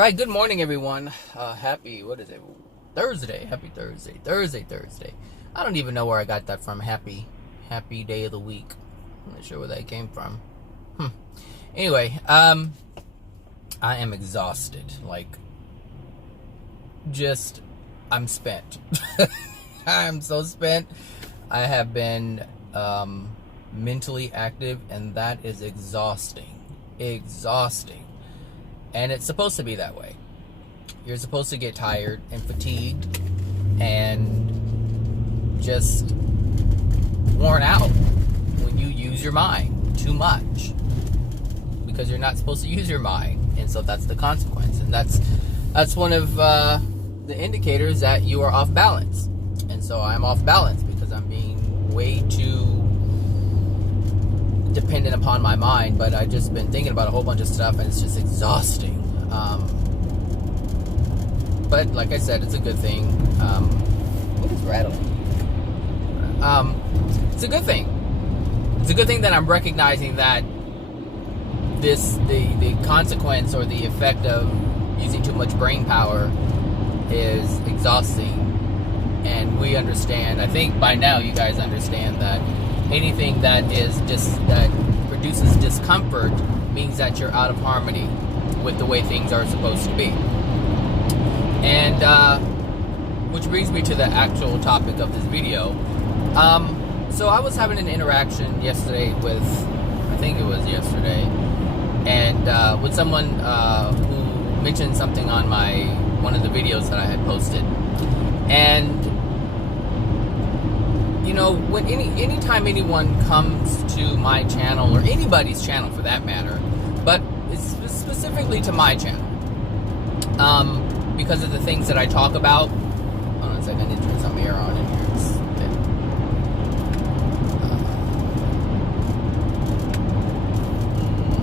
right, good morning, everyone. Happy, what is it? Thursday. Happy Thursday. Thursday. I don't even know where I got that from. Happy day of the week. I'm not sure where that came from. Anyway, I am exhausted. I'm spent. I'm so spent. I have been mentally active, and that is exhausting. And it's supposed to be that way. You're supposed to get tired and fatigued and just worn out when you use your mind too much, because you're not supposed to use your mind, and so that's the consequence. And that's one of the indicators that you are off balance. And so I'm off balance because I'm being way too dependent upon my mind. But I've just been thinking about a whole bunch of stuff, and it's just exhausting. But like I said, it's a good thing. What is rattling? It's a good thing. It's a good thing that I'm recognizing that the consequence or the effect of using too much brain power is exhausting. And we understand, I think by now you guys understand, that anything that that produces discomfort means that you're out of harmony with the way things are supposed to be. And which brings me to the actual topic of this video. So I was having an interaction yesterday with, I think it was yesterday, and with someone who mentioned something on one of the videos that I had posted. And you know, when anytime anyone comes to my channel, or anybody's channel for that matter, but it's specifically to my channel, because of the things that I talk about. Hold on a second, I need to turn some air on in here.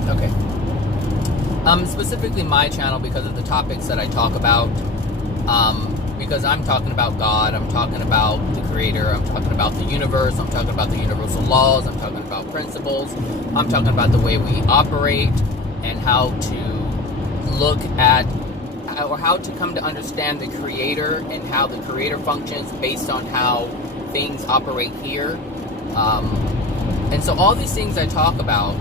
Okay. Specifically my channel, because of the topics that I talk about. Because I'm talking about God, I'm talking about the Creator, I'm talking about the universe, I'm talking about the universal laws, I'm talking about principles, I'm talking about the way we operate, and how to look at, or how to come to understand the Creator and how the Creator functions based on how things operate here. And so all these things I talk about,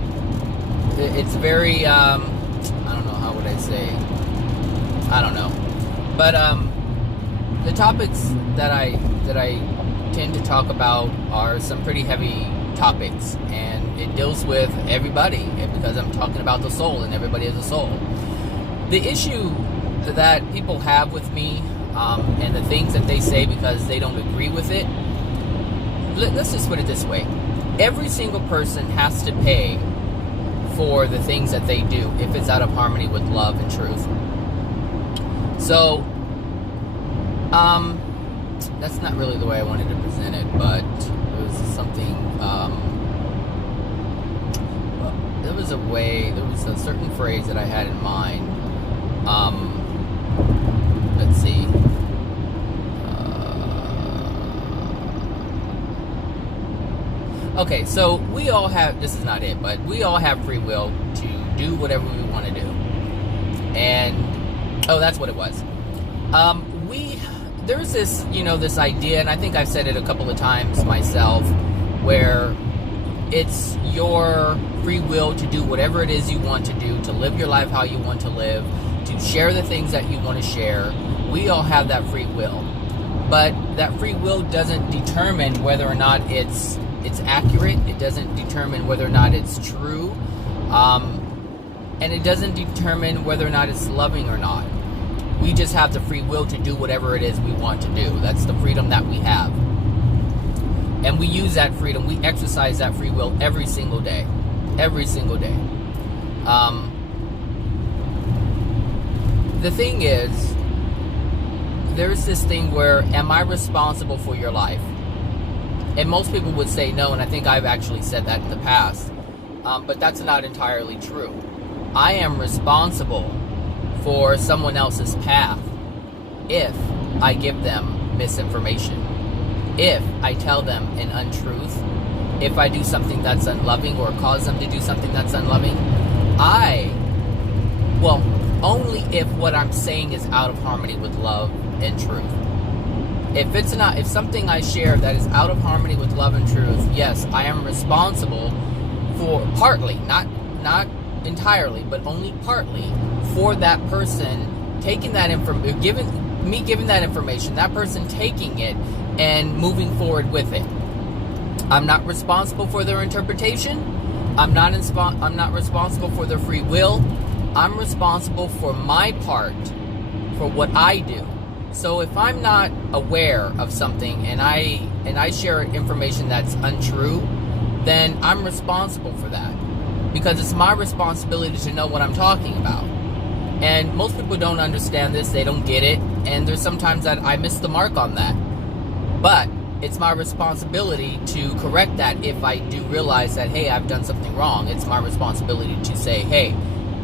it's very, I don't know, how would I say, I don't know. But the topics that I tend to talk about are some pretty heavy topics, and it deals with everybody, because I'm talking about the soul, and everybody has a soul. The issue that people have with me, and the things that they say because they don't agree with it, let's just put it this way. Every single person has to pay for the things that they do if it's out of harmony with love and truth. So, that's not really the way I wanted to present it, but it was something, there was a certain phrase that I had in mind. Let's see. Okay, so we all have, this is not it, but we all have free will to do whatever we want to do. And, oh, that's what it was. There's this, this idea, and I think I've said it a couple of times myself, where it's your free will to do whatever it is you want to do, to live your life how you want to live, to share the things that you want to share. We all have that free will. But that free will doesn't determine whether or not it's accurate. It doesn't determine whether or not it's true. And it doesn't determine whether or not it's loving or not. We just have the free will to do whatever it is we want to do. That's the freedom that we have. And we use that freedom. We exercise that free will every single day. Every single day. The thing is, there's this thing where, am I responsible for your life? And most people would say no, and I think I've actually said that in the past. But that's not entirely true. I am responsible for someone else's path if I give them misinformation, if I tell them an untruth, if I do something that's unloving or cause them to do something that's unloving. only if what I'm saying is out of harmony with love and truth. If it's not, if something I share that is out of harmony with love and truth, yes, I am responsible for partly, not entirely, but only partly, for that person taking that giving that information, that person taking it and moving forward with it. I'm not responsible for their interpretation. I'm not responsible for their free will. I'm responsible for my part, for what I do. So if I'm not aware of something and I share information that's untrue, then I'm responsible for that, because it's my responsibility to know what I'm talking about. And most people don't understand this, they don't get it, and there's sometimes that I miss the mark on that. But it's my responsibility to correct that if I do realize that, hey, I've done something wrong. It's my responsibility to say, hey,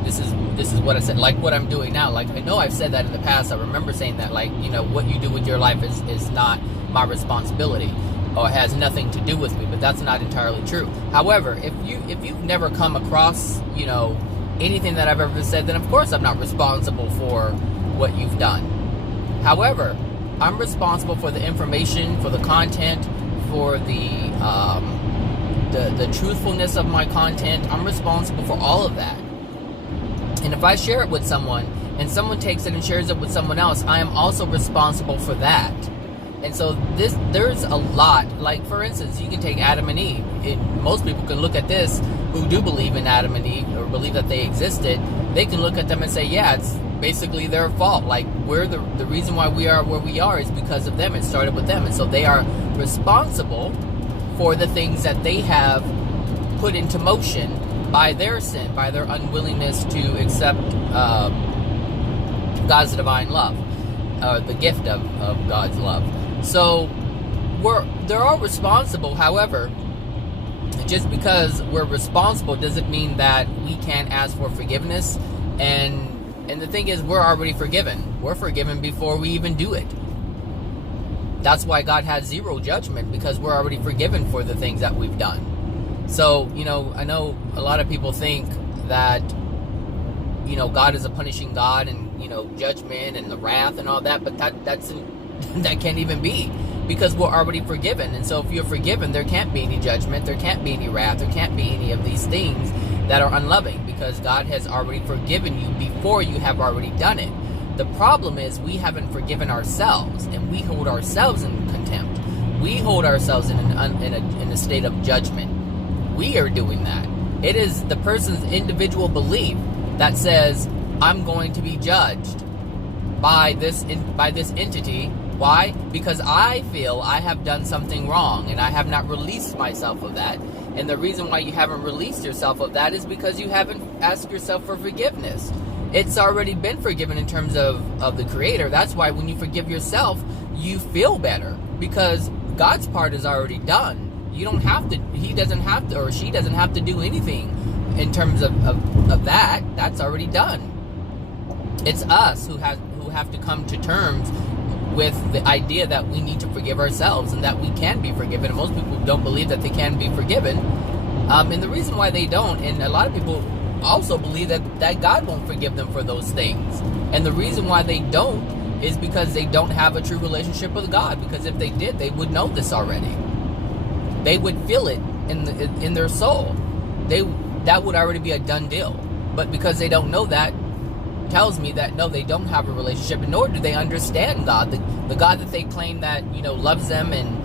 this is what I said, like what I'm doing now. Like, I know I've said that in the past. I remember saying that, like, you know, what you do with your life is not my responsibility, or has nothing to do with me, but that's not entirely true. However, if you've never come across, you know, anything that I've ever said, then of course I'm not responsible for what you've done. However, I'm responsible for the information, for the content, for the truthfulness of my content. I'm responsible for all of that. And if I share it with someone and someone takes it and shares it with someone else, I am also responsible for that. And so there's a lot, like, for instance, you can take Adam and Eve. Most people can look at this who do believe in Adam and Eve, or believe that they existed. They can look at them and say, yeah, it's basically their fault. Like, we're the reason why we are where we are is because of them. It started with them. And so they are responsible for the things that they have put into motion by their sin, by their unwillingness to accept God's divine love, the gift of God's love. So they're all responsible. However, just because we're responsible doesn't mean that we can't ask for forgiveness. And the thing is, we're already forgiven. We're forgiven before we even do it. That's why God has zero judgment, because we're already forgiven for the things that we've done. So, you know, I know a lot of people think that, you know, God is a punishing God, and, you know, judgment and the wrath and all that, but that can't even be, because we're already forgiven. And so if you're forgiven, there can't be any judgment, there can't be any wrath, there can't be any of these things that are unloving, because God has already forgiven you before you have already done it. The problem is we haven't forgiven ourselves, and we hold ourselves in contempt. We hold ourselves in a state of judgment. We are doing that. It is the person's individual belief that says, I'm going to be judged by this entity. Why? Because I feel I have done something wrong and I have not released myself of that. And the reason why you haven't released yourself of that is because you haven't asked yourself for forgiveness. It's already been forgiven in terms of the Creator. That's why when you forgive yourself, you feel better, because God's part is already done. You don't have to, he doesn't have to, or she doesn't have to do anything in terms of that. That's already done. It's us who have to come to terms with the idea that we need to forgive ourselves and that we can be forgiven. And most people don't believe that they can be forgiven. And the reason why they don't, and a lot of people also believe that God won't forgive them for those things. And the reason why they don't is because they don't have a true relationship with God. Because if they did, they would know this already. They would feel it in their soul. That would already be a done deal. But because they don't know that, tells me that no, they don't have a relationship, and nor do they understand God, the God that they claim that, you know, loves them, and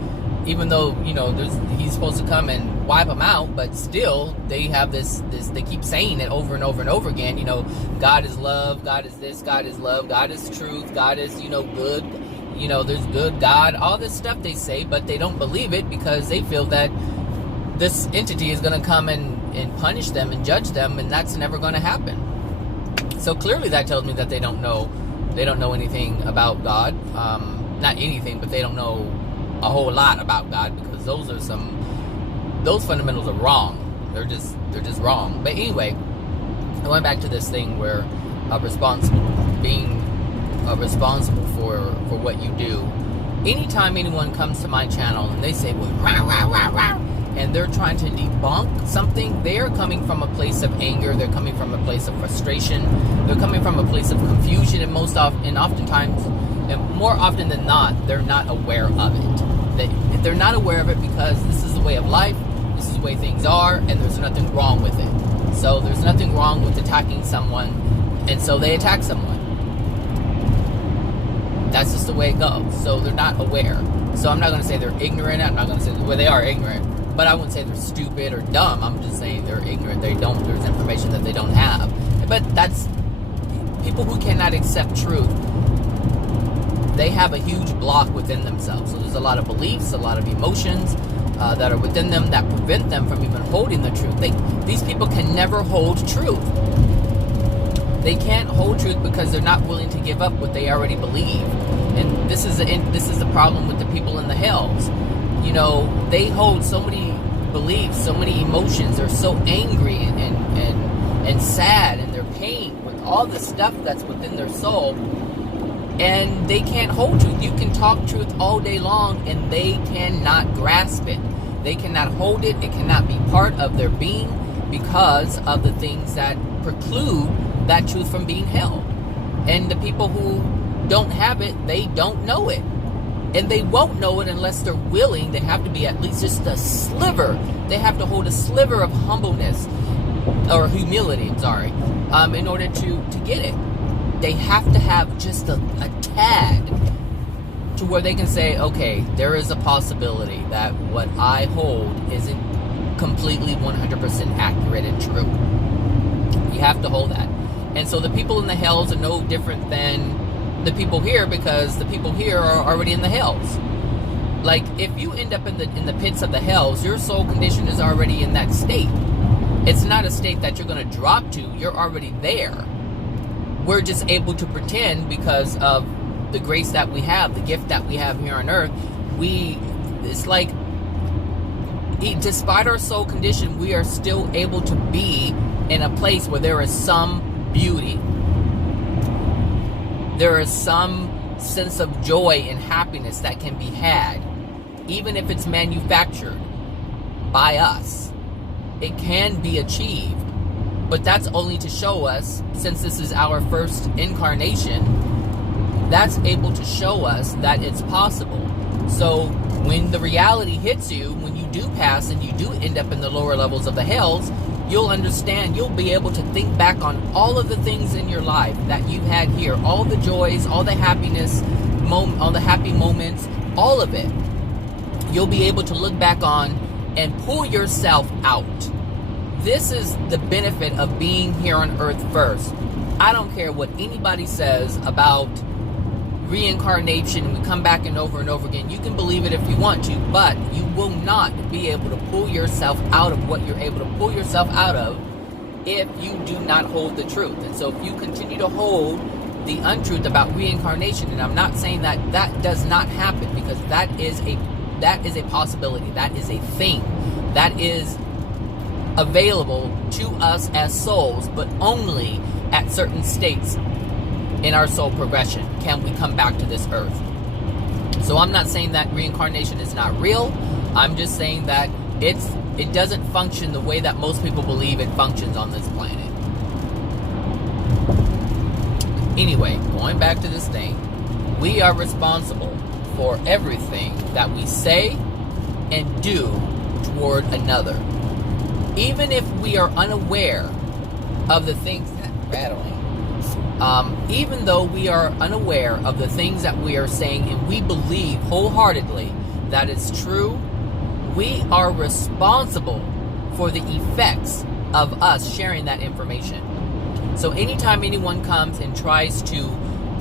even though, you know, he's supposed to come and wipe them out, but still they have this they keep saying it over and over and over again. You know, God is love, God is this, God is love, God is truth, God is, you know, good. You know, there's good God, all this stuff they say, but they don't believe it because they feel that this entity is going to come and punish them and judge them, and that's never going to happen. So clearly that tells me that they don't know anything about God. Not anything, but they don't know a whole lot about God, because those fundamentals are wrong. They're just wrong. But anyway, I went back to this thing where being responsible for what you do. Anytime anyone comes to my channel and they say, well, rah, rah, rah, rah, and they're trying to debunk something, they're coming from a place of anger, they're coming from a place of frustration, they're coming from a place of confusion, and oftentimes, and more often than not, they're not aware of it. They're not aware of it because this is the way of life, this is the way things are, and there's nothing wrong with it. So there's nothing wrong with attacking someone, and so they attack someone. That's just the way it goes. So they're not aware. So I'm not going to say they're ignorant. I'm not going to say, well, they are ignorant, but I wouldn't say they're stupid or dumb. I'm just saying they're ignorant. There's information that they don't have. But that's people who cannot accept truth. They have a huge block within themselves. So there's a lot of beliefs, a lot of emotions that are within them that prevent them from even holding the truth. These people can never hold truth. They can't hold truth because they're not willing to give up what they already believe. And this is the problem with the people in the hells. You know, they hold so many beliefs, so many emotions. They're so angry and sad, and they're pain with all the stuff that's within their soul. And they can't hold truth. You can talk truth all day long, and they cannot grasp it. They cannot hold it. It cannot be part of their being because of the things that preclude that truth from being held. And the people who don't have it, they don't know it. And they won't know it unless they're willing. They have to be at least just a sliver. They have to hold a sliver of humbleness or humility, in order to get it. They have to have just a tad to where they can say, okay, there is a possibility that what I hold isn't completely 100% accurate and true. You have to hold that. And so the people in the hells are no different than the people here, because the people here are already in the hells. Like, if you end up in the pits of the hells, your soul condition is already in that state. It's not a state that you're going to drop to. You're already there. We're just able to pretend because of the grace that we have, the gift that we have here on earth. It's like, despite our soul condition, we are still able to be in a place where there is some beauty. There is some sense of joy and happiness that can be had, even if it's manufactured by us. It can be achieved. But that's only to show us, since this is our first incarnation, that's able to show us that it's possible. So when the reality hits you, when you do pass and you do end up in the lower levels of the hells, you'll understand, you'll be able to think back on all of the things in your life that you had here, all the joys, all the happiness, all the happy moments, all of it. You'll be able to look back on and pull yourself out. This is the benefit of being here on earth first. I don't care what anybody says about reincarnation and we come back and over again. You can believe it if you want to, but you will not be able to pull yourself out of what you're able to pull yourself out of if you do not hold the truth. And so if you continue to hold the untruth about reincarnation, and I'm not saying that that does not happen, because that is a possibility, that is a thing, that is available to us as souls, but only at certain states in our soul progression can we come back to this earth. So I'm not saying that reincarnation is not real. I'm just saying that it doesn't function the way that most people believe it functions on this planet. Anyway, going back to this thing, we are responsible for everything that we say and do toward another. Even if we are unaware of the things even though we are unaware of the things that we are saying and we believe wholeheartedly that it's true, we are responsible for the effects of us sharing that information. So anytime anyone comes and tries to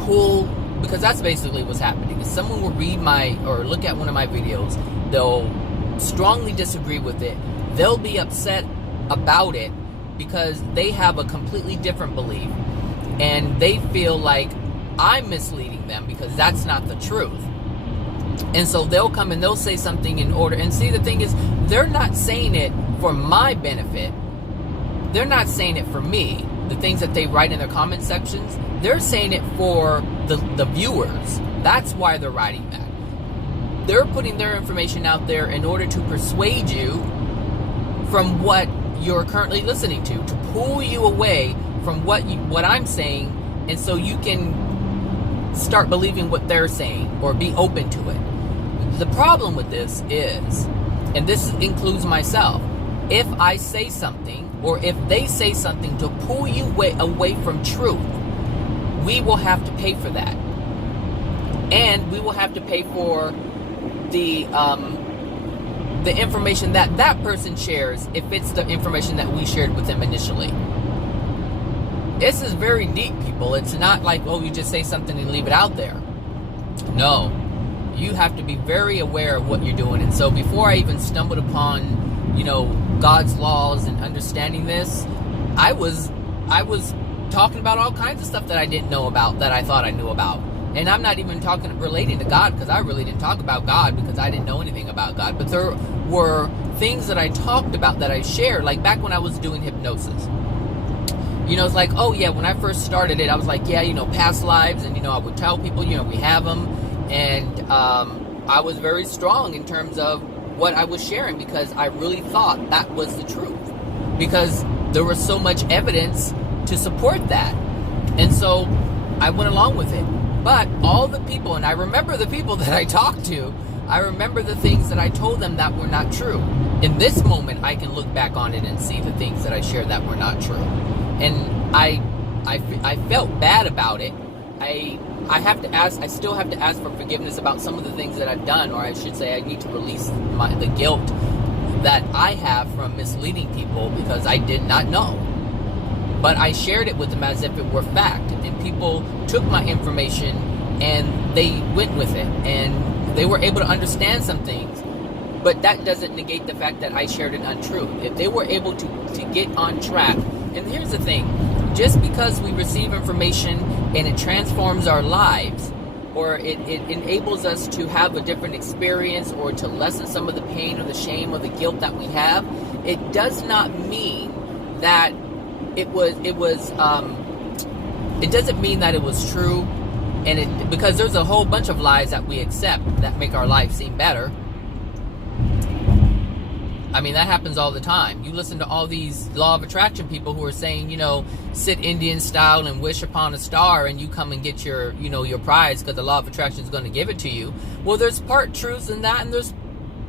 pull, because that's basically what's happening. If someone will read or look at one of my videos, they'll strongly disagree with it. They'll be upset about it because they have a completely different belief. And they feel like I'm misleading them because that's not the truth. And so they'll come and they'll say something in order. And see, the thing is, they're not saying it for my benefit. They're not saying it for me. The things that they write in their comment sections, they're saying it for the viewers. That's why they're writing that. They're putting their information out there in order to persuade you from what you're currently listening to pull you away from what I'm saying, and so you can start believing what they're saying or be open to it. The problem with this is, and this includes myself, if I say something or if they say something to pull you away from truth, we will have to pay for that. And we will have to pay for the information that that person shares if it's the information that we shared with them initially. This is very deep, people. It's not like, oh, you just say something and leave it out there. No. You have to be very aware of what you're doing. And so before I even stumbled upon, God's laws and understanding this, I was talking about all kinds of stuff that I didn't know about, that I thought I knew about. And I'm not even relating to God, because I really didn't talk about God because I didn't know anything about God. But there were things that I talked about that I shared, like back when I was doing hypnosis. It's like, oh yeah, when I first started it, I was like, yeah, past lives. And, I would tell people, we have them. And I was very strong in terms of what I was sharing, because I really thought that was the truth, because there was so much evidence to support that. And so I went along with it. But all the people, and I remember the people that I talked to, I remember the things that I told them that were not true. In this moment, I can look back on it and see the things that I shared that were not true. And I felt bad about it. I still have to ask for forgiveness about some of the things that I've done, or I should say I need to release the guilt that I have from misleading people, because I did not know. But I shared it with them as if it were fact, and people took my information and they went with it, and they were able to understand some things. But that doesn't negate the fact that I shared an untruth. If they were able to get on track, and here's the thing, just because we receive information and it transforms our lives, or it enables us to have a different experience, or to lessen some of the pain or the shame or the guilt that we have, it does not mean that it doesn't mean that it was true. And because there's a whole bunch of lies that we accept that make our life seem better. I mean, that happens all the time. You listen to all these law of attraction people who are saying, sit Indian style and wish upon a star, and you come and get your prize because the law of attraction is going to give it to you. Well, there's part truth in that, and there's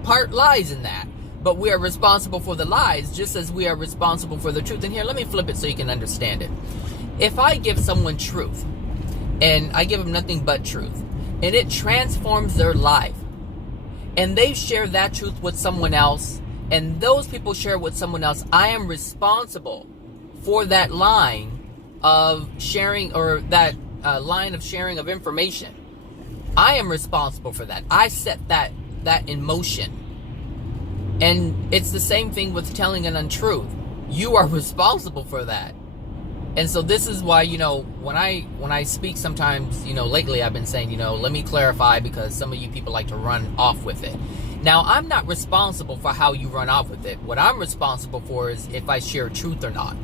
part lies in that. But we are responsible for the lies just as we are responsible for the truth. And here, let me flip it so you can understand it. If I give someone truth, and I give them nothing but truth, and it transforms their life, and they share that truth with someone else, and those people share with someone else, I am responsible for that line of sharing, or that line of sharing of information. I am responsible for that. I set that in motion. And it's the same thing with telling an untruth. You are responsible for that. And so this is why, when I speak sometimes, lately I've been saying, let me clarify, because some of you people like to run off with it. Now, I'm not responsible for how you run off with it. What I'm responsible for is if I share truth or not.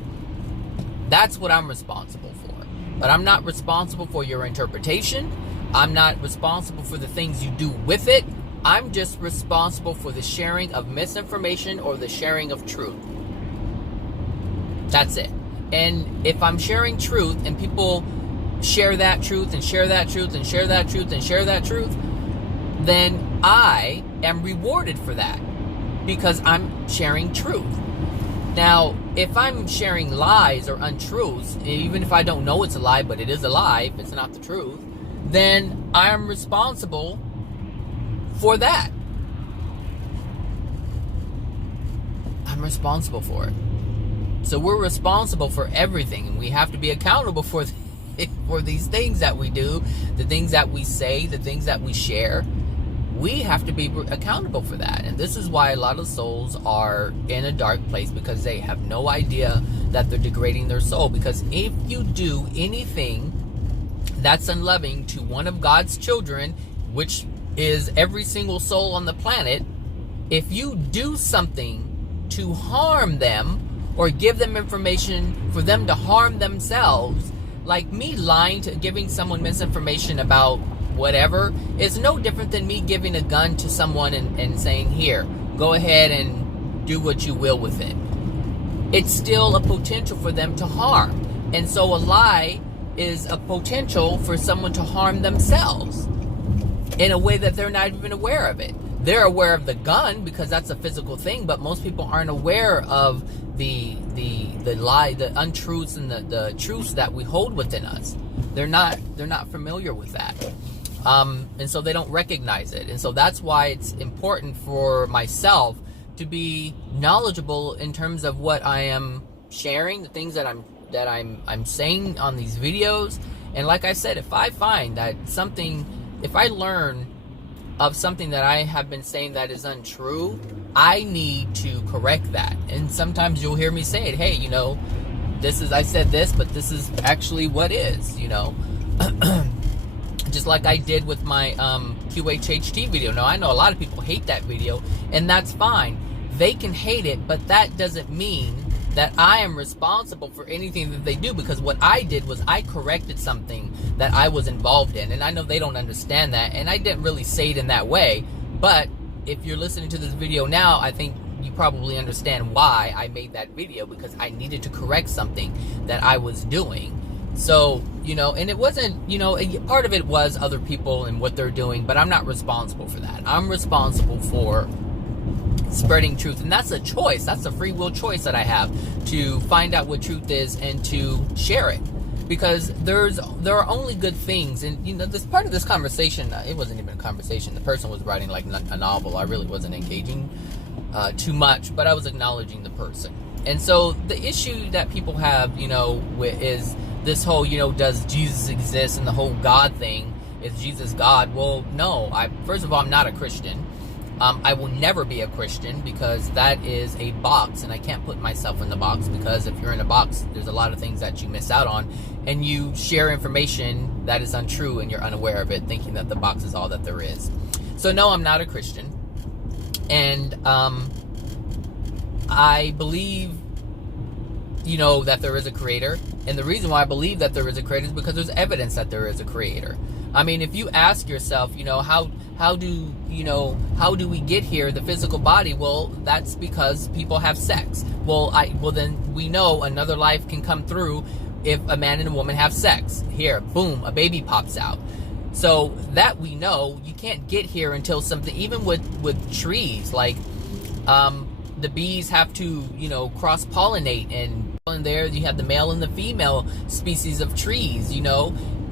That's what I'm responsible for. But I'm not responsible for your interpretation. I'm not responsible for the things you do with it. I'm just responsible for the sharing of misinformation or the sharing of truth. That's it. And if I'm sharing truth and people share that truth and share that truth and share that truth and share that truth, then I am rewarded for that because I'm sharing truth. Now, if I'm sharing lies or untruths, even if I don't know it's a lie, but it is a lie, if it's not the truth, then I am responsible for that. I'm responsible for it. So we're responsible for everything, and we have to be accountable for these things that we do, the things that we say, the things that we share. We have to be accountable for that. And this is why a lot of souls are in a dark place, because they have no idea that they're degrading their soul. Because if you do anything that's unloving to one of God's children, which is every single soul on the planet, if you do something to harm them or give them information for them to harm themselves, like me lying to giving someone misinformation about whatever, is no different than me giving a gun to someone and saying, here, go ahead and do what you will with it. It's still a potential for them to harm. And so a lie is a potential for someone to harm themselves in a way that they're not even aware of it. They're aware of the gun because that's a physical thing, but most people aren't aware of the lie, the untruths and the truths that we hold within us. They're not familiar with that. And so they don't recognize it. And so that's why it's important for myself to be knowledgeable in terms of what I am sharing, the things that I'm saying on these videos. And like I said, if I find that if I learn of something that I have been saying that is untrue, I need to correct that. And sometimes you'll hear me say it, hey, I said this, but this is actually what is, just like I did with my QHHT video. Now, I know a lot of people hate that video, and that's fine. They can hate it, but that doesn't mean that I am responsible for anything that they do, because what I did was I corrected something that I was involved in. And I know they don't understand that, and I didn't really say it in that way, but if you're listening to this video now, I think you probably understand why I made that video, because I needed to correct something that I was doing. So, and it wasn't, part of it was other people and what they're doing, but I'm not responsible for that. I'm responsible for spreading truth, and that's a choice. That's a free will choice that I have to find out what truth is and to share it, because there are only good things. And this part of this conversation, it wasn't even a conversation. The person was writing like a novel. I really wasn't engaging too much, but I was acknowledging the person. And so the issue that people have, is this whole, does Jesus exist, and the whole God thing. Is Jesus God? Well, no. First of all, I'm not a Christian. I will never be a Christian, because that is a box, and I can't put myself in the box, because if you're in a box, there's a lot of things that you miss out on, and you share information that is untrue and you're unaware of it, thinking that the box is all that there is. So no, I'm not a Christian. And I believe, that there is a creator. And the reason why I believe that there is a creator is because there's evidence that there is a creator. I mean, if you ask yourself, how do we get here, the physical body? Well, that's because people have sex. Well, then we know another life can come through if a man and a woman have sex. Here, boom, a baby pops out. So that we know. You can't get here until something, even with trees, like the bees have to, cross-pollinate, and in there you have the male and the female species of trees,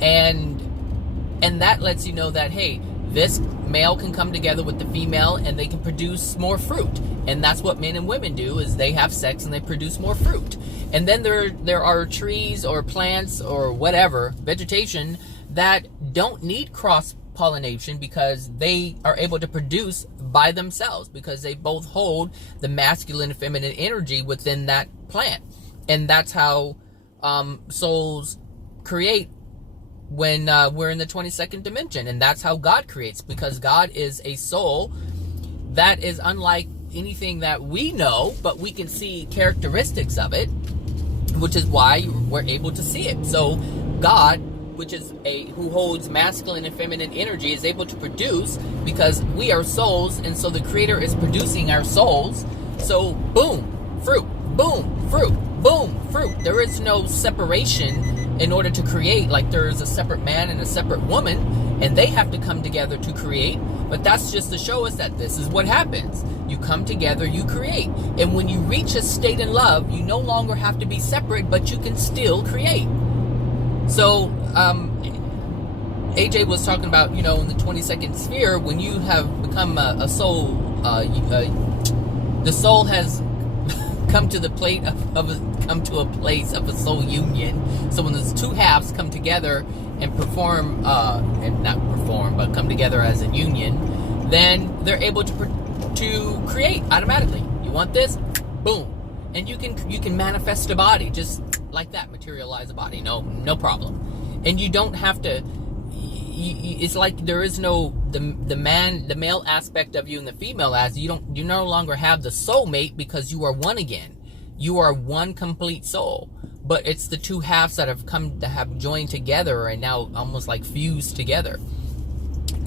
and that lets you know that, hey, this male can come together with the female and they can produce more fruit. And that's what men and women do, is they have sex and they produce more fruit. And then there are trees or plants or whatever, vegetation, that don't need cross-pollination, because they are able to produce by themselves, because they both hold the masculine and feminine energy within that plant. And that's how souls create when we're in the 22nd dimension. And that's how God creates, because God is a soul that is unlike anything that we know, but we can see characteristics of it, which is why we're able to see it. So God, which is who holds masculine and feminine energy, is able to produce, because we are souls, and so the creator is producing our souls. So boom, fruit, boom, fruit, boom, fruit. There is no separation in order to create, like there is a separate man and a separate woman, and they have to come together to create. But that's just to show us that this is what happens. You come together, you create. And when you reach a state in love, you no longer have to be separate, but you can still create. So AJ was talking about, in the 22nd sphere, when you have become a soul, the soul has come to the plate come to a place of a soul union. So when those two halves come together and perform, and not perform, but come together as a union, then they're able to create automatically. You want this? Boom. And you can manifest a body just like that, materialize a body, no problem. And you don't have to. It's like there is no the male aspect of you and the female as you no longer have the soulmate, because you are one again. You are one complete soul. But it's the two halves that have joined together and now almost like fused together.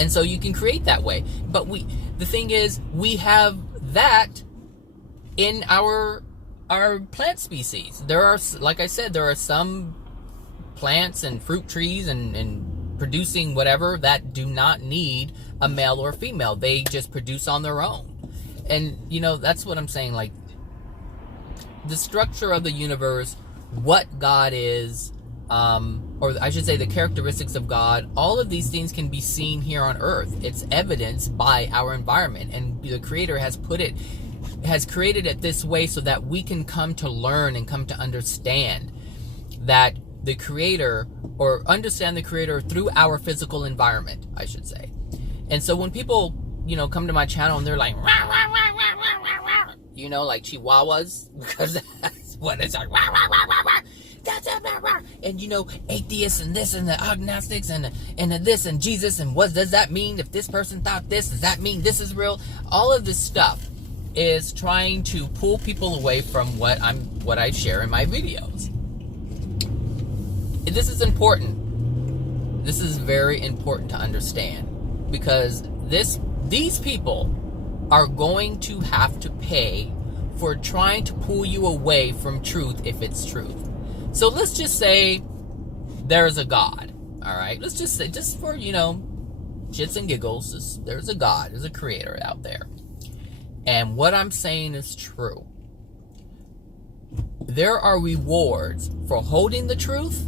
And so you can create that way. But the thing is, we have that in our plant species. There are, like I said, there are some plants and fruit trees and producing whatever that do not need a male or female. They just produce on their own. And that's what I'm saying. Like, the structure of the universe, what God is, or I should say the characteristics of God, all of these things can be seen here on earth. It's evidenced by our environment, and the Creator has created it this way so that we can come to learn and come to understand that the Creator, or understand the Creator through our physical environment, I should say. And so when people, come to my channel and they're like, rah, rah, rah, rah, rah, rah, rah, like chihuahuas, because that's what it's like, rah, rah, rah, rah, rah. That's it, rah, rah. And atheists and this and the agnostics and the this and Jesus, and what does that mean? If this person thought this, does that mean this is real? All of this stuff is trying to pull people away from what I share in my videos. This is important. This is very important to understand, because these people are going to have to pay for trying to pull you away from truth if it's truth. So let's just say there's a God, all right? Let's just say, just for, shits and giggles, there's a God, there's a Creator out there. And what I'm saying is true. There are rewards for holding the truth,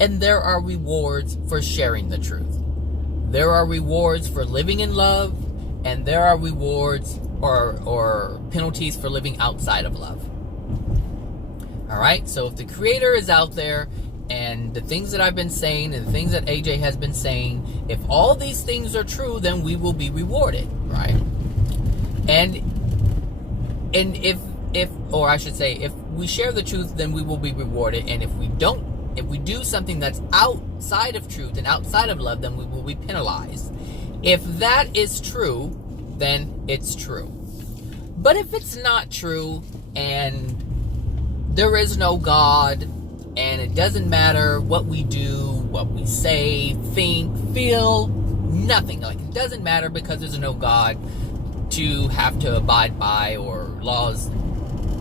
and there are rewards for sharing the truth. There are rewards for living in love, and there are rewards or penalties for living outside of love. All right? So if the Creator is out there, and the things that I've been saying and the things that AJ has been saying, if all these things are true, then we will be rewarded, right? And if or I should say, if we share the truth, then we will be rewarded. And if we do something that's outside of truth and outside of love, then we will be penalized. If that is true, then it's true. But if it's not true, and there is no God, and it doesn't matter what we do, what we say, think, feel, nothing. Like, it doesn't matter, because there's no God to have to abide by, or laws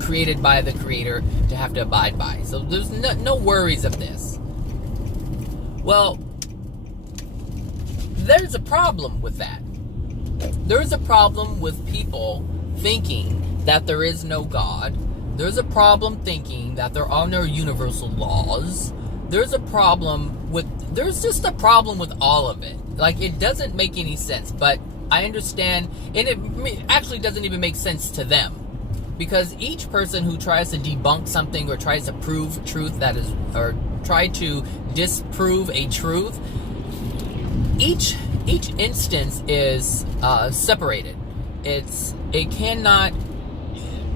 created by the Creator to have to abide by. So there's no worries of this. Well, there's a problem with that. There's a problem with people thinking that there is no God. There's a problem thinking that there are no universal laws. There's just a problem with all of it. Like, it doesn't make any sense, but I understand, and it actually doesn't even make sense to them. Because each person who tries to debunk something, or tries to prove truth or try to disprove a truth, each instance is separated. It cannot,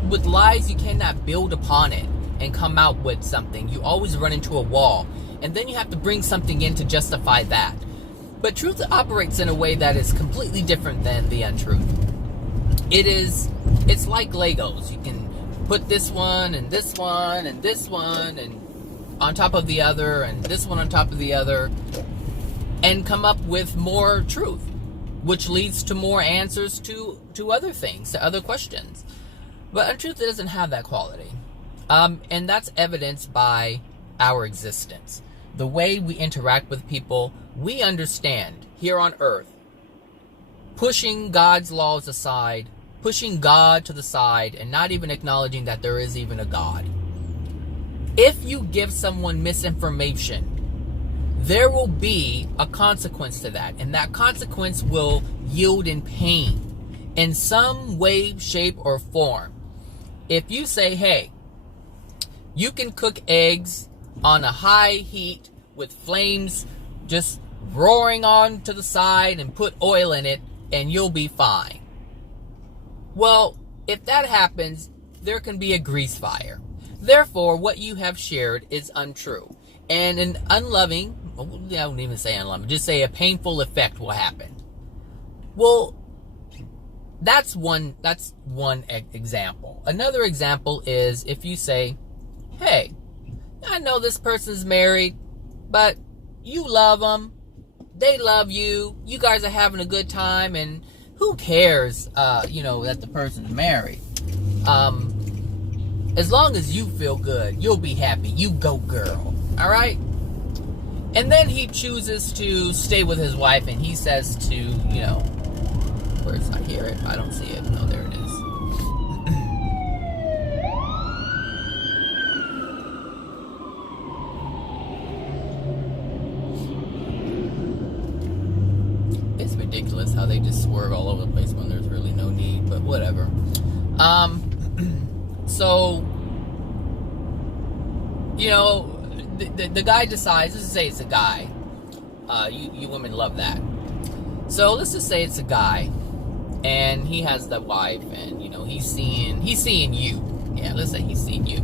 with lies, you cannot build upon it and come out with something. You always run into a wall, and then you have to bring something in to justify that. But truth operates in a way that is completely different than the untruth. It's like Legos. You can put this one and this one and this one and on top of the other and this one on top of the other, and come up with more truth, which leads to more answers to other things, to other questions. But untruth doesn't have that quality. And that's evidenced by our existence. The way we interact with people, we understand here on earth, pushing God's laws aside, pushing God to the side, and not even acknowledging that there is even a God. If you give someone misinformation, there will be a consequence to that, and that consequence will yield in pain in some way, shape, or form. If you say, hey, you can cook eggs on a high heat with flames just roaring on to the side and put oil in it, and you'll be fine. Well, if that happens, there can be a grease fire. Therefore, what you have shared is untrue. And an unloving, I wouldn't even say unloving, just say a painful effect will happen. Well, that's one example. Another example is if you say, hey, I know this person's married, but you love them, they love you, you guys are having a good time, and who cares, that the person's married? As long as you feel good, you'll be happy. You go, girl. All right? And then he chooses to stay with his wife, and he says to, you know, where's, I hear it? I don't see it. No, there it is. It's ridiculous how they just swerve all over the place when there's really no need, but whatever. So, you know, the guy decides, let's just say it's a guy. You women love that. So let's just say it's a guy, and he has the wife, and you know he's seeing you. Yeah, let's say he's seeing you,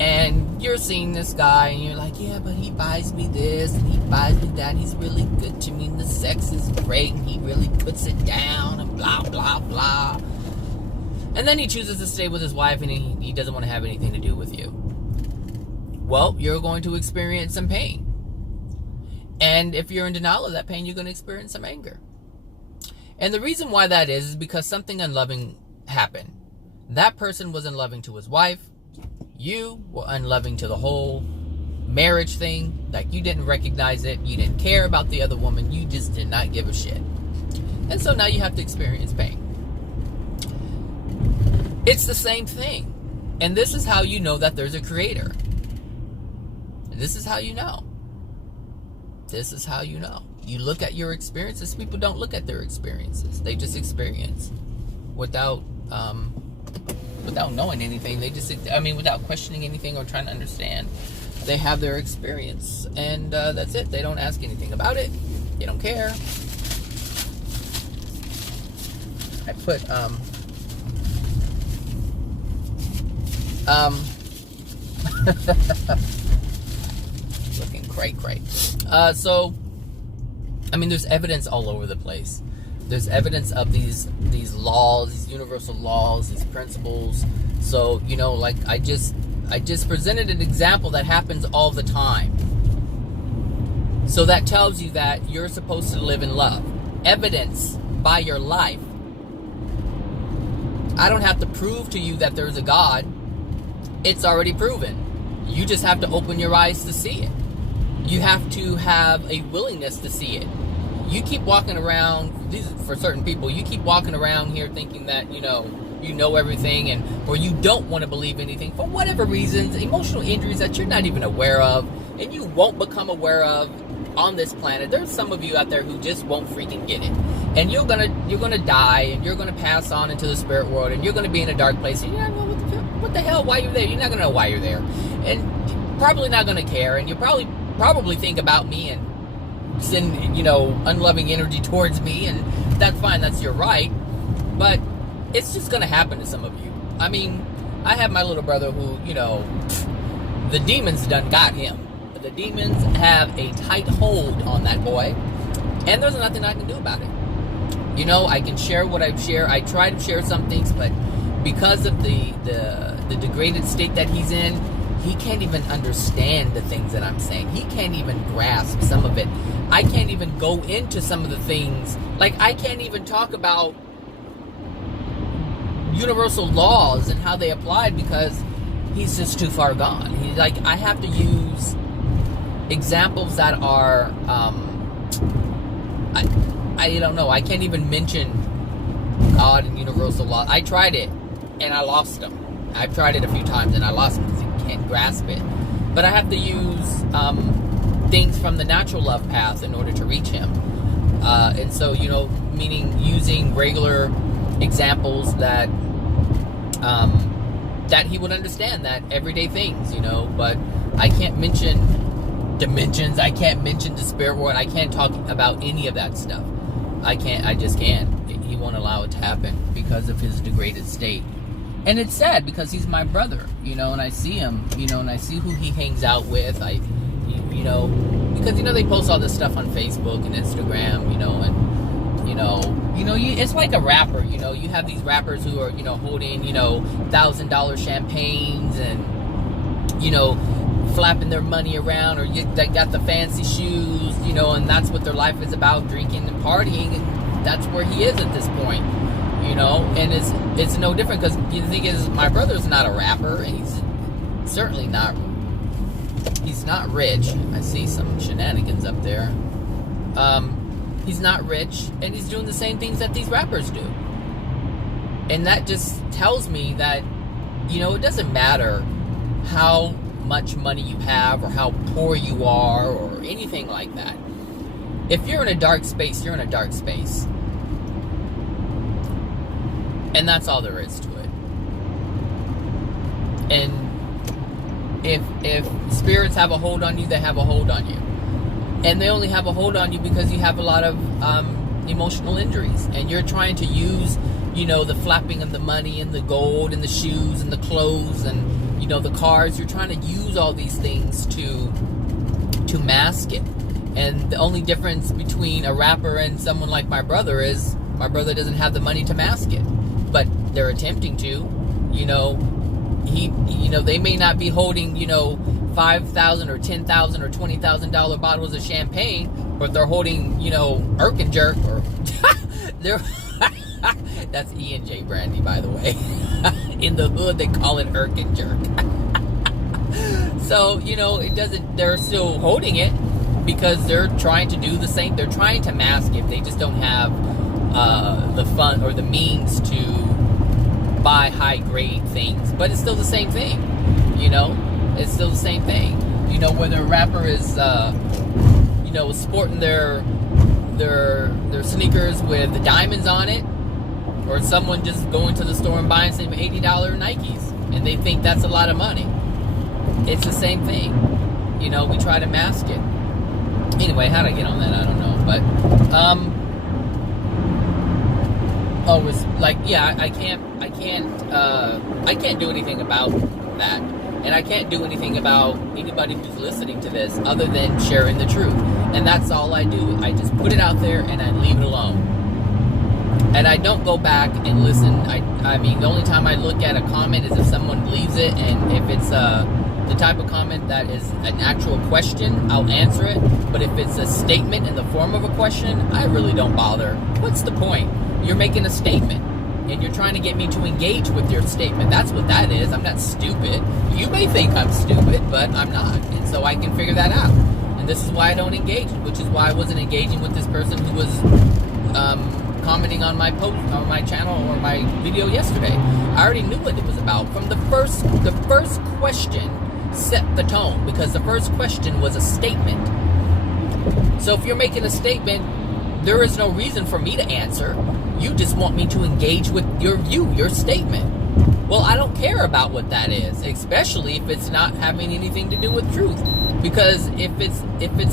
and you're seeing this guy, and you're like, yeah, but he buys me this, and he buys me that. He's really good to me, and the sex is great, and he really puts it down, and blah blah blah. And then he chooses to stay with his wife, and he doesn't want to have anything to do with you. Well, you're going to experience some pain. And if you're in denial of that pain, you're going to experience some anger. And the reason why that is because something unloving happened. That person was unloving to his wife. You were unloving to the whole marriage thing. Like, you didn't recognize it. You didn't care about the other woman. You just did not give a shit. And so now you have to experience pain. It's the same thing. And this is how you know that there's a creator. And this is how you know. This is how you know. You look at your experiences. People don't look at their experiences. They just experience without knowing anything. They just, without questioning anything or trying to understand. They have their experience, and that's it. They don't ask anything about it. They don't care. I put looking cray. So, there's evidence all over the place. There's evidence of these laws, these universal laws, these principles. So, like I just presented an example that happens all the time. So that tells you that you're supposed to live in love. Evidence by your life. I don't have to prove to you that there's a God. It's already proven. You just have to open your eyes to see it. You have to have a willingness to see it. You keep walking around, these for certain people, you keep walking around here thinking that, you know everything, or you don't want to believe anything for whatever reasons, emotional injuries that you're not even aware of, and you won't become aware of on this planet. There's some of you out there who just won't freaking get it. And you're gonna die, and you're gonna pass on into the spirit world, and you're gonna be in a dark place, and you're not gonna know what the hell, why you're there. You're not gonna know why you're there. And you're probably not gonna care, and you'll probably think about me and send, unloving energy towards me, and that's fine, that's your right. But it's just gonna happen to some of you. I have my little brother who, the demons done got him. The demons have a tight hold on that boy, and there's nothing I can do about it. I can share what I share. I try to share some things, but because of the degraded state that he's in, he can't even understand the things that I'm saying. He can't even grasp some of it. I can't even go into some of the things. Like, I can't even talk about universal laws and how they apply because he's just too far gone. He's like, I have to use examples that are, I don't know. I can't even mention God and universal law. I tried it, and I lost him. I've tried it a few times, and I lost him because he can't grasp it. But I have to use things from the natural love path in order to reach him. And so, meaning using regular examples that that he would understand, that everyday things, But I can't mention dimensions. I can't mention the spirit world. I can't talk about any of that stuff. I just can't. He won't allow it to happen because of his degraded state. And it's sad because he's my brother, and I see him, and I see who he hangs out with. Because, they post all this stuff on Facebook and Instagram, it's like a rapper, you have these rappers who are, holding, $1,000 champagnes and, flapping their money around, or they got the fancy shoes, and that's what their life is about, drinking and partying, and that's where he is at this point. and it's no different, because the thing is, my brother's not a rapper, and he's certainly not, he's not rich. I see some shenanigans up there. He's not rich, and he's doing the same things that these rappers do. And that just tells me that, it doesn't matter how much money you have or how poor you are or anything like that. If you're in a dark space, you're in a dark space. And that's all there is to it. And if spirits have a hold on you, they have a hold on you. And they only have a hold on you because you have a lot of emotional injuries. And you're trying to use, the flapping of the money and the gold and the shoes and the clothes and, the cars. You're trying to use all these things to mask it. And the only difference between a rapper and someone like my brother is my brother doesn't have the money to mask it. But they're attempting to, they may not be holding, $5,000 or $10,000 or $20,000 bottles of champagne, but they're holding, Erkenjerk, or they're that's E&J brandy, by the way. In the hood, they call it Erkenjerk. So, it doesn't, they're still holding it because they're trying to do the same. They're trying to mask it. They just don't have the fun or the means to buy high grade things, but it's still the same thing. It's still the same thing. Whether a rapper is sporting their sneakers with the diamonds on it, or someone just going to the store and buying some $80 Nikes and they think that's a lot of money. It's the same thing. We try to mask it. Anyway, how'd I get on that? I don't know. But it's like, yeah, I can't do anything about that. And I can't do anything about anybody who's listening to this other than sharing the truth. And that's all I do. I just put it out there and I leave it alone. And I don't go back and listen. I mean, the only time I look at a comment is if someone leaves it, and if it's the type of comment that is an actual question, I'll answer it. But if it's a statement in the form of a question, I really don't bother. What's the point? You're making a statement, and you're trying to get me to engage with your statement. That's what that is. I'm not stupid. You may think I'm stupid, but I'm not. And so I can figure that out. And this is why I don't engage, which is why I wasn't engaging with this person who was commenting on my post, on my channel, or my video yesterday. I already knew what it was about. From the first question set the tone, because the first question was a statement. So if you're making a statement, there is no reason for me to answer. You just want me to engage with your view, your statement. Well, I don't care about what that is, especially if it's not having anything to do with truth. Because if it's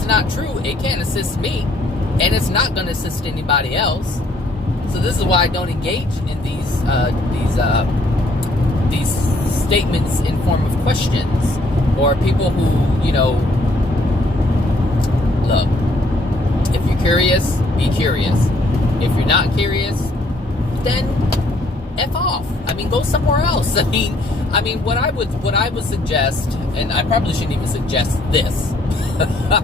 not true, it can't assist me, and it's not going to assist anybody else. So this is why I don't engage in these statements in form of questions, or people who, look, if you're curious, be curious. If you're not curious, then F off. I mean, go somewhere else. I mean, what I would suggest, and I probably shouldn't even suggest this, but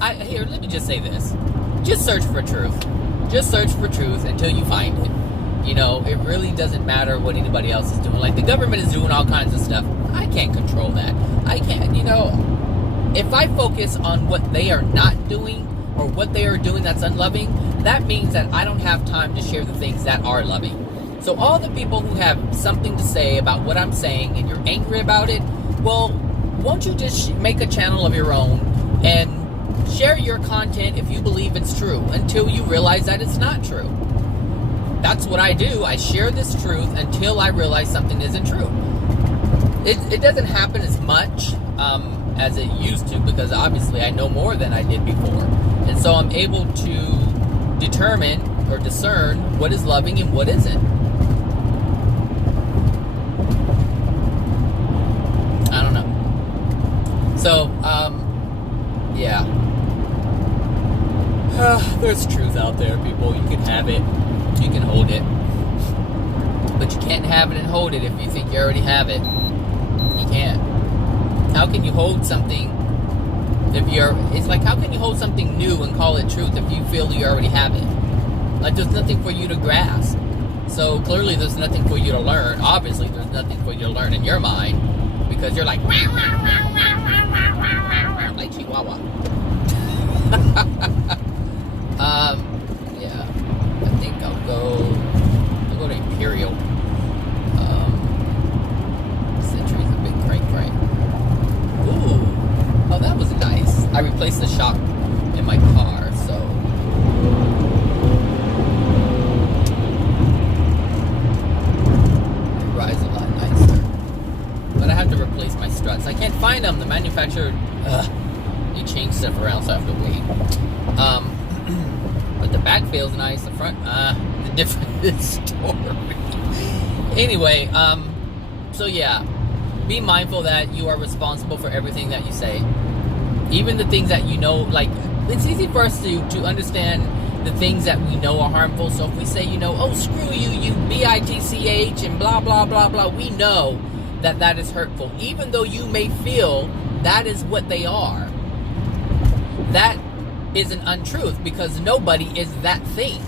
let me just say this: just search for truth. Just search for truth until you find it. It really doesn't matter what anybody else is doing. Like, the government is doing all kinds of stuff. I can't control that. I can't, if I focus on what they are not doing, or what they are doing that's unloving, that means that I don't have time to share the things that are loving. So all the people who have something to say about what I'm saying and you're angry about it, well, won't you just make a channel of your own and share your content if you believe it's true, until you realize that it's not true. That's what I do. I share this truth until I realize something isn't true. It doesn't happen as much as it used to, because obviously I know more than I did before. And so I'm able to determine or discern what is loving and what isn't. I don't know. So, yeah. There's truth out there, people. You can have it. You can hold it. But you can't have it and hold it if you think you already have it. You can't. How can you hold something it's like, how can you hold something new and call it truth if you feel you already have it? Like, there's nothing for you to grasp. So clearly there's nothing for you to learn. Obviously there's nothing for you to learn in your mind, because you're like like Chihuahua. Yeah, I think I'll go to Imperial. Century's a big crank. Ooh, oh, that was nice. I replaced the shock in my car, so it rides a lot nicer. But I have to replace my struts. I can't find them. The manufacturer, they change stuff around, so I have to wait. But the back feels nice. The front, the different story. Anyway, so yeah, be mindful that you are responsible for everything that you say. Even the things that you know, like, it's easy for us to understand the things that we know are harmful. So if we say, oh, screw you, you bitch and blah, blah, blah, blah, we know that that is hurtful. Even though you may feel that is what they are, that is an untruth, because nobody is that thing.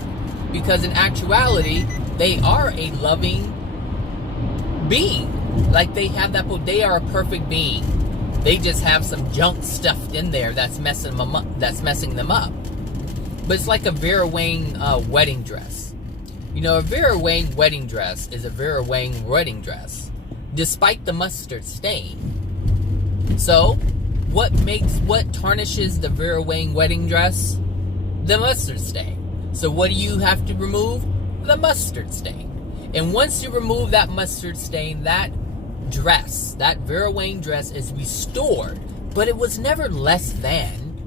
Because in actuality, they are a loving being. Like, they have that, they are a perfect being. They just have some junk stuff in there that's messing them up. But it's like a Vera Wang wedding dress. A Vera Wang wedding dress is a Vera Wang wedding dress, despite the mustard stain. So, what tarnishes the Vera Wang wedding dress? The mustard stain. So what do you have to remove? The mustard stain. And once you remove that mustard stain, that dress, that Vera Wang dress, is restored. But it was never less than.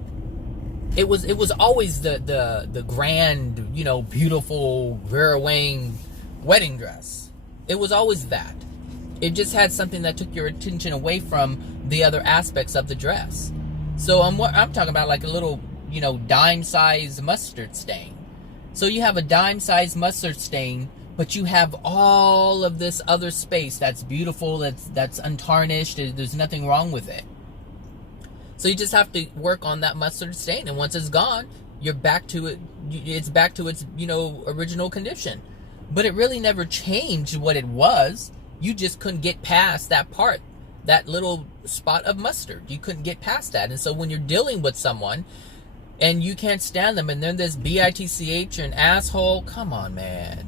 It was always the grand, beautiful Vera Wang wedding dress. It was always that. It just had something that took your attention away from the other aspects of the dress. So I'm talking about like a little, dime-sized mustard stain. So you have a dime-sized mustard stain, but you have all of this other space that's beautiful, that's untarnished. There's nothing wrong with it. So you just have to work on that mustard stain, and once it's gone, you're back to it. It's back to its, original condition. But it really never changed what it was. You just couldn't get past that part, that little spot of mustard. You couldn't get past that. And so when you're dealing with someone and you can't stand them, and they're this bitch or an asshole, come on, man.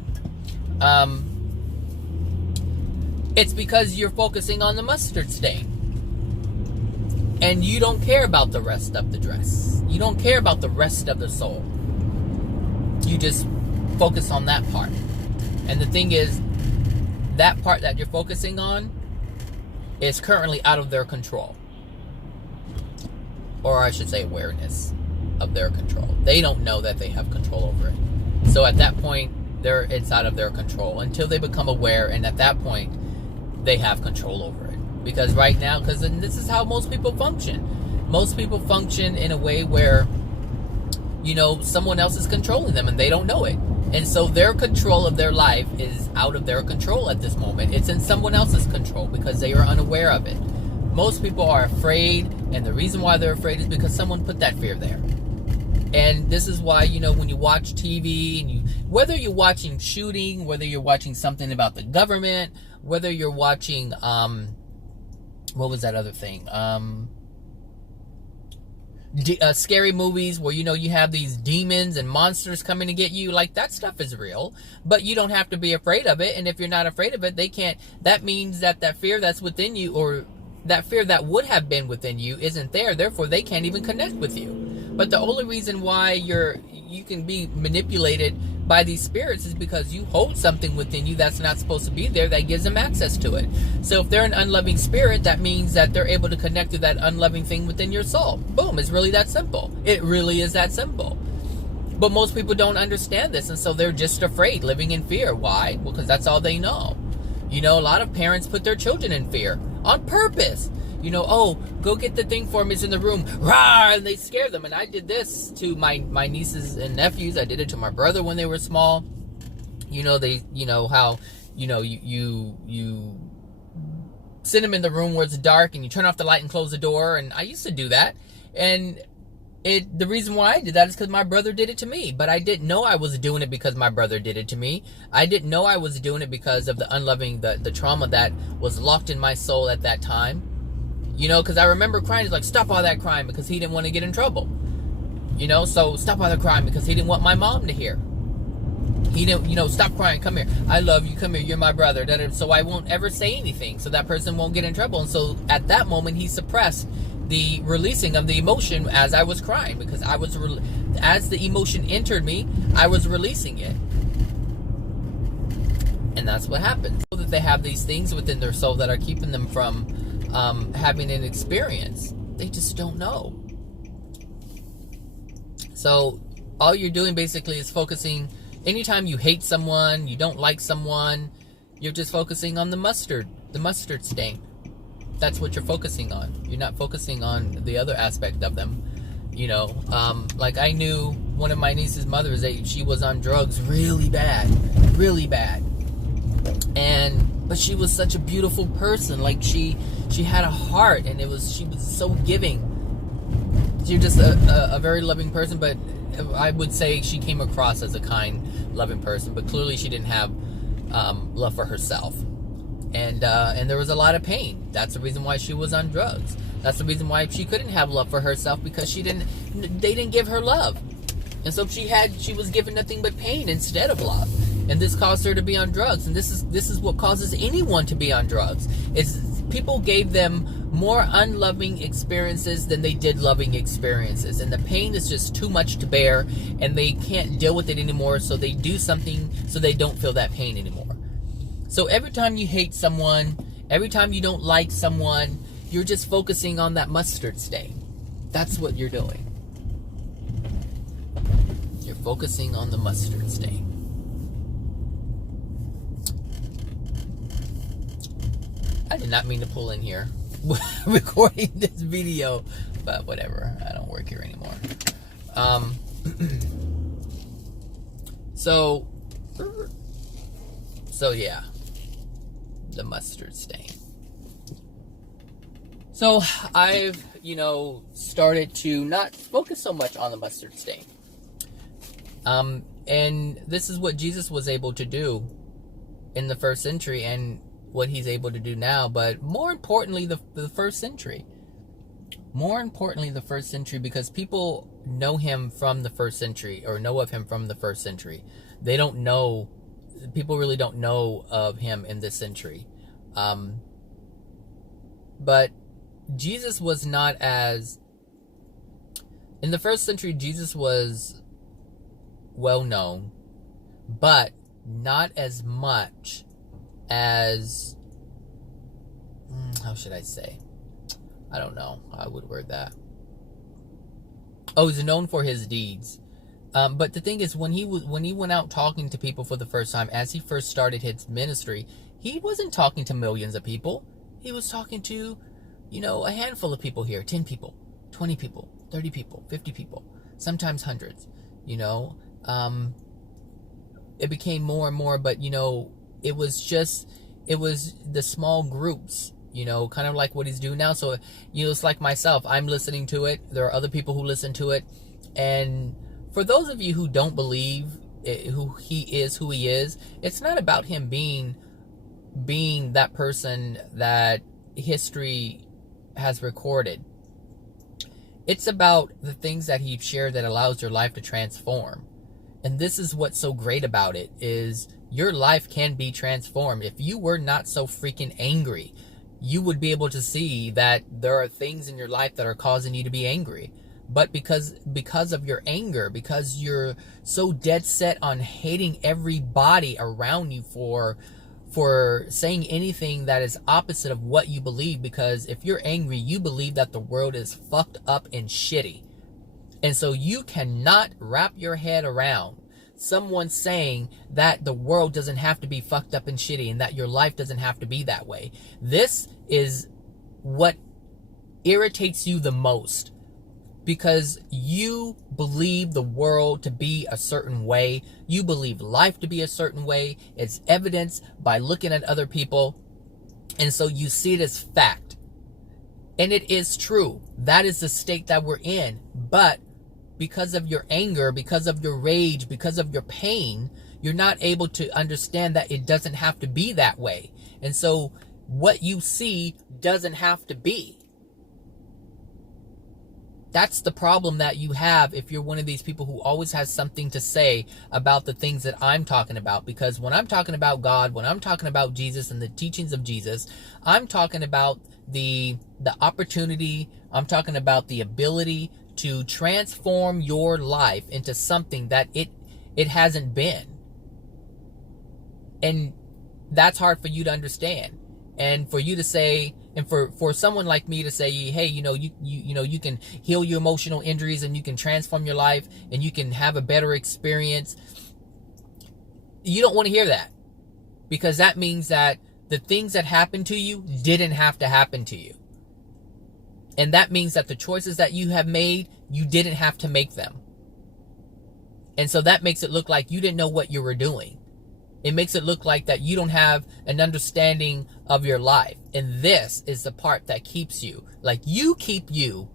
It's because you're focusing on the mustard stain. And you don't care about the rest of the dress. You don't care about the rest of the soul. You just focus on that part. And the thing is, that part that you're focusing on is currently out of their control. Or I should say awareness of their control. They don't know that they have control over it. So at that point, it's out of their control until they become aware, and at that point, they have control over it. Because right now, this is how most people function. Most people function in a way where, someone else is controlling them and they don't know it. And so their control of their life is out of their control at this moment. It's in someone else's control because they are unaware of it. Most people are afraid, and the reason why they're afraid is because someone put that fear there. And this is why, when you watch TV, and whether you're watching shooting, whether you're watching something about the government, whether you're watching, what was that other thing? Scary movies where, you have these demons and monsters coming to get you. Like, that stuff is real, but you don't have to be afraid of it. And if you're not afraid of it, that means that fear that's within you, or that fear that would have been within you, isn't there. Therefore, they can't even connect with you. But the only reason why you can be manipulated by these spirits is because you hold something within you that's not supposed to be there, that gives them access to it. So if they're an unloving spirit, that means that they're able to connect to that unloving thing within your soul. Boom, it's really that simple. It really is that simple. But most people don't understand this, and so they're just afraid, living in fear. Why? Well, because that's all they know. A lot of parents put their children in fear on purpose. Oh, go get the thing for me, it's in the room. Rah! And they scare them. And I did this to my nieces and nephews. I did it to my brother when they were small. How, you sit them in the room where it's dark and you turn off the light and close the door. And I used to do that. And the reason why I did that is because my brother did it to me. But I didn't know I was doing it because my brother did it to me. I didn't know I was doing it because of the unloving, the trauma that was locked in my soul at that time. You know, because I remember crying. He's like, stop all that crying, because he didn't want to get in trouble. You know, so stop all the crying because he didn't want my mom to hear. He didn't, stop crying, come here. I love you, come here, you're my brother. So I won't ever say anything, so that person won't get in trouble. And so at that moment, he suppressed the releasing of the emotion as I was crying, because as the emotion entered me, I was releasing it. And that's what happens. So that they have these things within their soul that are keeping them from having an experience. They just don't know. So all you're doing basically is focusing. Anytime you hate someone, you don't like someone, you're just focusing on the mustard stain. That's what you're focusing on. You're not focusing on the other aspect of them. Like I knew one of my niece's mothers, she was on drugs really bad. But she was such a beautiful person. Like she had a heart, and she was so giving. She was just a very loving person, but I would say she came across as a kind, loving person, but clearly she didn't have love for herself. And there was a lot of pain. That's the reason why she was on drugs. That's the reason why she couldn't have love for herself, because they didn't give her love. And so she was given nothing but pain instead of love. And this caused her to be on drugs. And this is what causes anyone to be on drugs. People gave them more unloving experiences than they did loving experiences. And the pain is just too much to bear, and they can't deal with it anymore, so they do something so they don't feel that pain anymore. So every time you hate someone, every time you don't like someone, you're just focusing on that mustard stain. That's what you're doing. You're focusing on the mustard stain. I did not mean to pull in here recording this video, but whatever. I don't work here anymore. So yeah, the mustard stain. So I've, started to not focus so much on the mustard stain. And this is what Jesus was able to do in the first century, and what he's able to do now. But more importantly, the first century. More importantly, the first century, because people know him from the first century, or know of him from the first century. People really don't know of him in this century. But Jesus was not as... In the first century, Jesus was well known, but not as much as... how should I say? I don't know how I would word that. Oh, he's known for his deeds. But the thing is, when he went out talking to people for the first time, as he first started his ministry, he wasn't talking to millions of people. He was talking to, a handful of people here. 10 people, 20 people, 30 people, 50 people, sometimes hundreds. It became more and more, but, it was the small groups, kind of like what he's doing now. So, it's like myself. I'm listening to it. There are other people who listen to it. And for those of you who don't believe who he is, it's not about him being that person that history has recorded. It's about the things that he shared that allows your life to transform. And this is what's so great about it, is your life can be transformed. If you were not so freaking angry, you would be able to see that there are things in your life that are causing you to be angry. But because of your anger, because you're so dead set on hating everybody around you for saying anything that is opposite of what you believe, because if you're angry, you believe that the world is fucked up and shitty. And so you cannot wrap your head around someone saying that the world doesn't have to be fucked up and shitty, and that your life doesn't have to be that way. This is what irritates you the most, because you believe the world to be a certain way. You believe life to be a certain way. It's evidenced by looking at other people. And so you see it as fact. And it is true. That is the state that we're in. But because of your anger, because of your rage, because of your pain, you're not able to understand that it doesn't have to be that way. And so what you see doesn't have to be. That's the problem that you have if you're one of these people who always has something to say about the things that I'm talking about. Because when I'm talking about God, when I'm talking about Jesus and the teachings of Jesus, I'm talking about the opportunity, I'm talking about the ability to transform your life into something that it hasn't been. And that's hard for you to understand. And for you to say, and for someone like me to say, hey, you can heal your emotional injuries and you can transform your life and you can have a better experience. You don't want to hear that, because that means that the things that happened to you didn't have to happen to you. And that means that the choices that you have made, you didn't have to make them. And so that makes it look like you didn't know what you were doing. It makes it look like that you don't have an understanding of your life. And this is the part that keeps you, like you keep you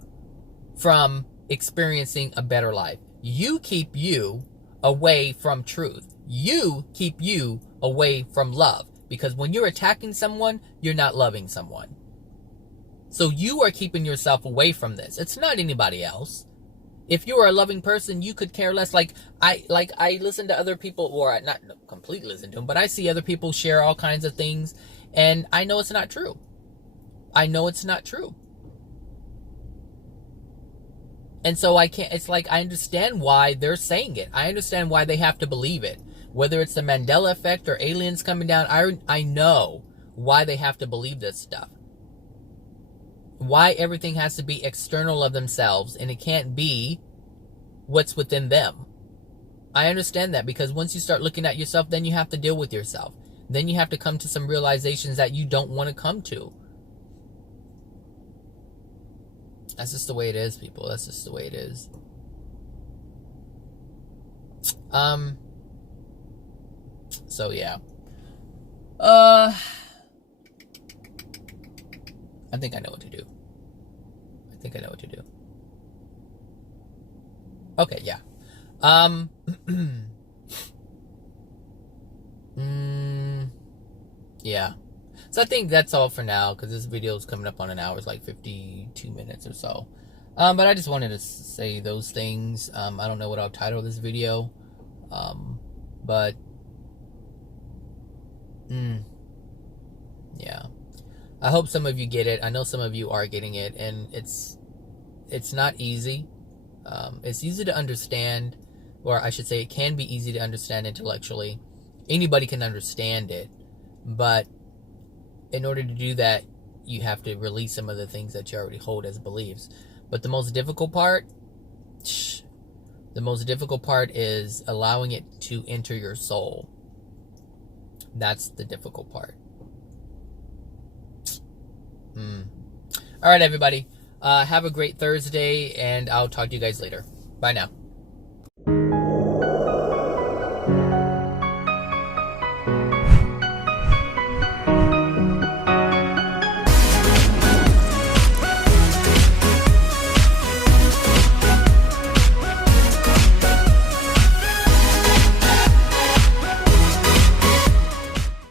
from experiencing a better life. You keep you away from truth. You keep you away from love. Because when you're attacking someone, you're not loving someone. So you are keeping yourself away from this. It's not anybody else. If you are a loving person, you could care less. Like I listen to other people, or I not completely listen to them, but I see other people share all kinds of things, and I know it's not true. I know it's not true. And so I can't, it's like, I understand why they're saying it. I understand why they have to believe it. Whether it's the Mandela effect or aliens coming down, I know why they have to believe this stuff. Why everything has to be external of themselves and it can't be what's within them. I understand that, because once you start looking at yourself, then you have to deal with yourself. Then you have to come to some realizations that you don't want to come to. That's just the way it is, people. That's just the way it is. So yeah. I think I know what to do. Okay, yeah. Yeah. So I think that's all for now, because this video is coming up on an hour. It's like 52 minutes or so. But I just wanted to say those things. I don't know what I'll title this video. But yeah. I hope some of you get it. I know some of you are getting it, and it's not easy. It's easy to understand, or I should say it can be easy to understand intellectually. Anybody can understand it, but in order to do that, you have to release some of the things that you already hold as beliefs. But the most difficult part is allowing it to enter your soul. That's the difficult part. All right, everybody. Have a great Thursday, and I'll talk to you guys later. Bye now.